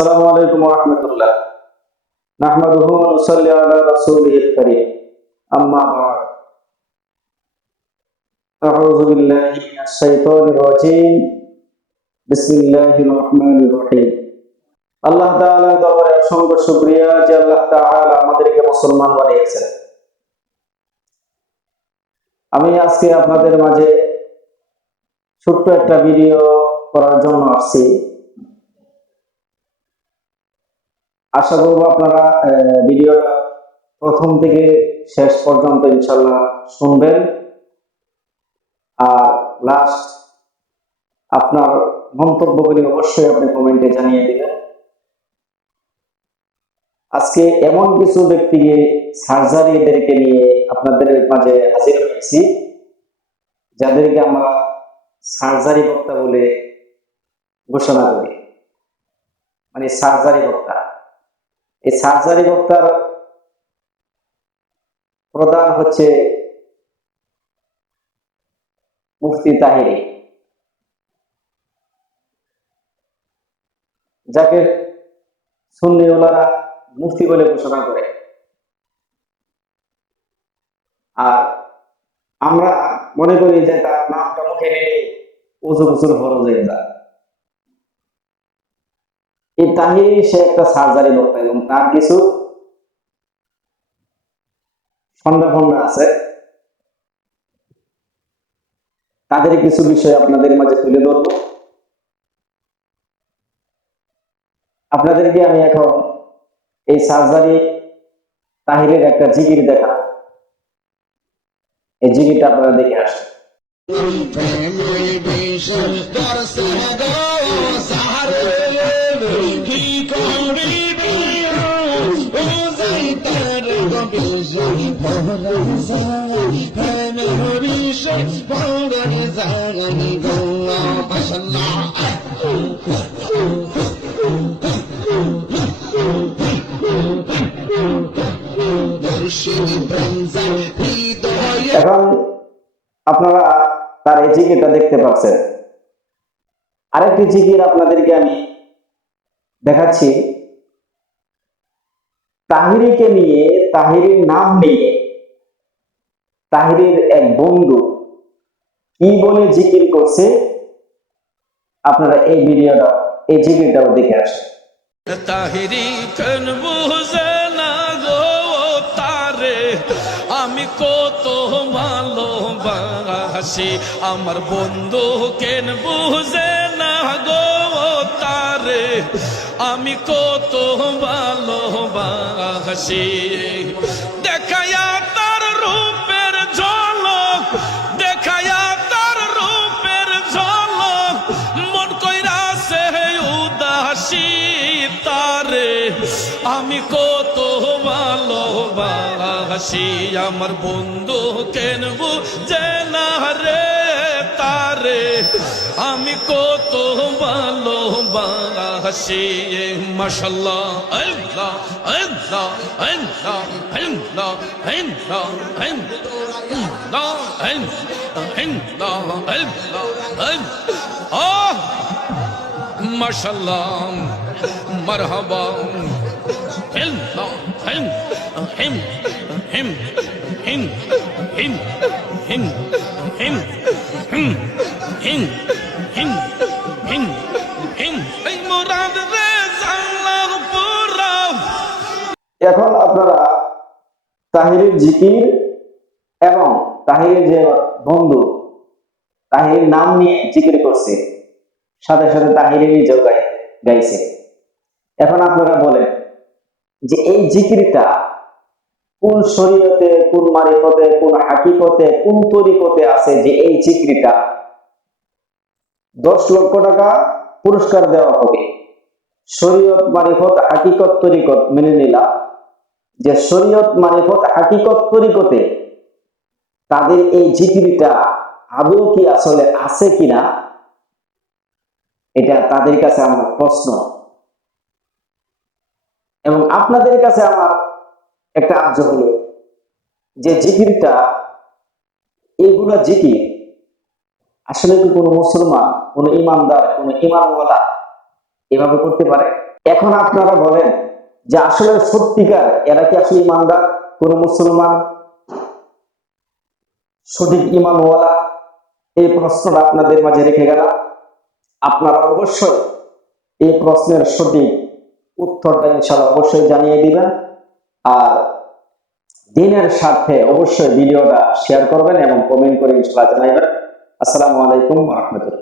আসসালামু আলাইকুম ওয়া রাহমাতুল্লাহ। নাহমাদুহু ওয়া নুসাল্লি আলা রাসূলিহিল কারীম। আম্মা বা'দ। আউযু বিল্লাহি মিনাশ শাইতানির রাজীম। বিসমিল্লাহির রহমানির রহিম। আল্লাহ তাআলার দরবারে অসংখ্য শুকরিয়া যে আল্লাহ তাআলা আমাদেরকে মুসলমান বানিয়েছেন। আমি আজকে আপনাদের মাঝে ছোট্ট একটা ভিডিও করার জন্য আসছি। আশা করব আপনারা ভিডিওটা প্রথম থেকে শেষ পর্যন্ত ইনশাআল্লাহ শুনবেন, আর লাস্ট আপনার মন্তব্যগুলি অবশ্যই আপনি কমেন্টে জানিয়ে দিবেন। আজকে এমন কিছু ব্যক্তিকে সার্জারিদেরকে নিয়ে আপনাদের মাঝে হাজির হয়েছি, যাদেরকে আমরা সার্জারি বক্তা বলে ঘোষণা করি, মানে সার্জারি বক্তা। এই সার্জারি বক্তার প্রধান হচ্ছে মুফতি তাহিরি, যাকে সুন্নি ওলারা মুফতি বলে ঘোষণা করে। আর আমরা মনে করি যে তার নামটা মুখে নিয়ে উজু গোসল ফরজ হয়ে যায়। এই তাহিরি সে একটা সার্জারি বক্তা এবং তার কিছু সন্ধ্যা আছে। তাদের কিছু বিষয় আপনাদের মাঝে তুলে ধরব। আপনাদেরকে আমি এখন এই সার্জারি তাহিরের একটা জিকির দেখা, এই জিকিরটা আপনারা দেখে আসেন। এখন আপনারা তার এই জিকিরটা দেখতে পাচ্ছেন। আরেকটি জিকির আপনাদেরকে আমি দেখাচ্ছি। তাহিরিকে নিয়ে, তাহিরির নাম নিয়ে তাহিরির এক বন্ধু কি বলে জিকির করছে, আপনারা এই ভিডিওটা, এই জিকিরটাও দেখে আসেন। তাহিরি কেন বুঝে না গো তারে, আমি কত ভালোবাসি, আমার বন্ধু কেন বুঝে না গো তারে, আমি কত ভালোবাসি। দেখায়া তার রূপের ঝলক, দেখায়া তার রূপের ঝলক, মন কইরাছে উদাসী, তারে আমি কত ভালোবাসি, আমার বন্ধু কেন বুঝে না রে তারে, আমি কত ভালোবাসি। মাশাআল্লাহ, আল্লাহ আল্লাহ আল্লাহ আল্লাহ আল্লাহ আল্লাহ আল্লাহ আল্লাহ, মাশাআল্লাহ, মারহাবা, আল্লাহ হিম হিম হিম হিম হিম হিম হিম হিম হিম হিম হিম হিম, এই মুরাদ রে জানলার পুরা। এখন আপনারা তাহিরের জিকির এবং তাহিরের যে বন্ধু তাহিরের নাম নিয়ে জিকির করছে, সাথে সাথে তাহিরের নিজেও গাইছে। এখন আপনারা বলেন যে এই জিকিরটা কোন শরীয়তে, কোন মারিফতে, কোন হাকিকতে, কোন তরিকতে আছে যে এই জিকিরটা 10 লক্ষ টাকা পুরস্কার দেওয়া হবে। শরীয়ত, মারিফত, হাকিকত, তরিকত মেনে নিলাম যে শরীয়ত, মারিফত, হাকিকত, তরিকতে তাদের এই জিকিরটা আদৌ কি আসলে আছে কিনা, এটা তাদের কাছে আমার প্রশ্ন। এবং আপনাদের কাছে আমার একটা আর্য হলো যে জিকিরটা, এইগুলা জিকির আসলে কি কোনো মুসলমান, কোনো ইমানদার, কোনো ইমানওয়ালা এভাবে করতে পারে? এখন আপনারা বলেন যে আসলে সত্যিকার এরা কি আসলে ইমানদার, কোন মুসলমান সঠিক ইমানওয়ালা? এই প্রশ্নটা আপনাদের মাঝে রেখে গেলাম। আপনারা অবশ্যই এই প্রশ্নের সঠিক উত্তরটা ইনশাআল্লাহ অবশ্যই জানিয়ে দিবেন। আর দিনের স্বার্থে অবশ্যই ভিডিওটা শেয়ার করবেন এবং কমেন্ট করে ইনশাআল্লাহ জানাইবেন। আসসালামু আলাইকুম ওয়া রাহমাতুল্লাহ।